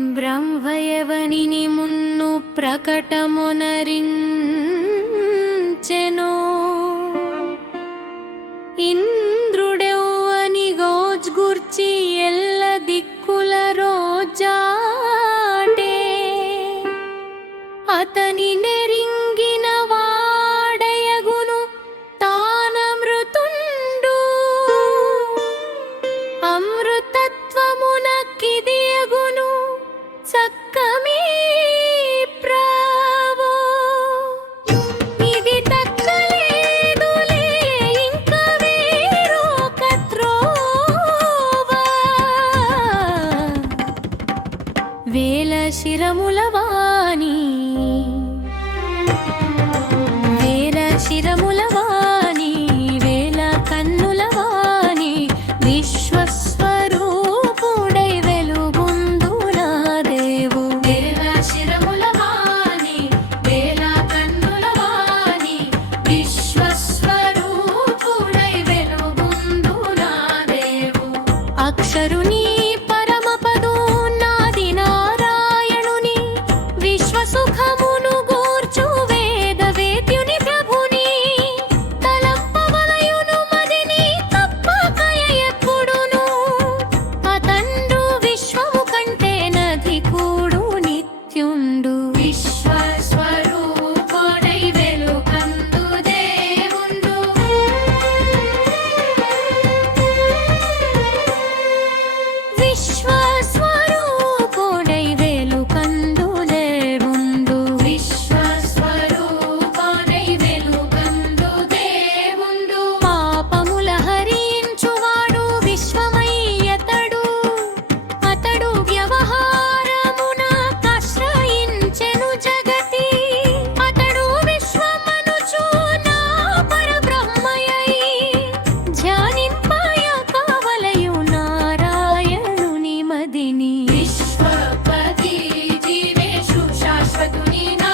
బ్రహ్మయవనిని మున్ను ప్రకటమునరించెను. ఇంద్రుడెవ్వని గోజ్గుర్చి ఎల్ల దిక్కుల రోజాటే. అతని నెరింగిన వాడయగును తానమృతుండు. అమృతత్వమునకిదియగును చక్కమీ ప్రావో. ఇది తక్కలేదులే ఇంక వేరొక త్రోవ. వేల శిరములవాణి వేల శిరములవాణి వేల కన్నులవాణి విశ్వస్వరూపుడై వెలుగొందునా దేవు. వేల శిరములవాణి వేల కన్నులవాణి విశ్వస్వరూపుడై వెలుగొందునా దేవు. అక్షరుని పరమపదో నాది నారాయణుని విశ్వసుఖమును గూర్చు వేద వేద్యుని ప్రభుని తలంపవలయును మదిని తప్పకయ ఎప్పుడును. అతండు విశ్వము కంటే నధికుడు నిత్యుండు. విశ్వస్వరూపుడై వెలుగొందు దేవుండు. విశ్వస్వరూపుడై వెలుగొందు దేవుండు. విశ్వస్వరూపుడై వెలుగొందు దేవుండు. పాపముల హరించువాడు విశ్వమయ్యతడు. అతడు వ్యవహారమున ఆశ్రయించెను జగతి. అతడు విశ్వమనుచు నా పరబ్రహ్మయై ధ్యానింపయ కావలయు నారాయణుని మదిని. విశ్వపతి జీవేషు శాశ్వతుని నా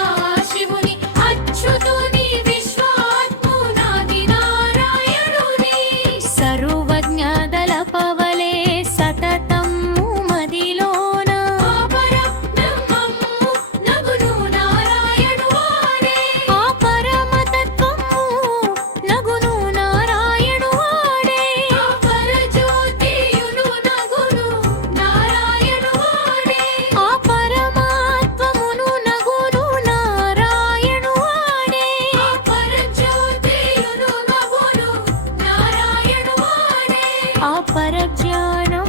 శివుని అచ్యుతుని విశ్వాత్మునాది నారాయణుని. సర్వజ్ఞాదల పవలే సతతము మదిలోన పరబ్రహ్మము నగును నారాయణువాడే. ఆ పరమతత్వము నగును నారాయణువాడే. ఆ పరజ్యోతియును నగును నారాయణువాడే. ఆ పరమాత్మమును నగును నారాయణువాడే. ఆ పరజ్యోతియును నగును నారాయణువాడే. ఆ పరజ్ఞానం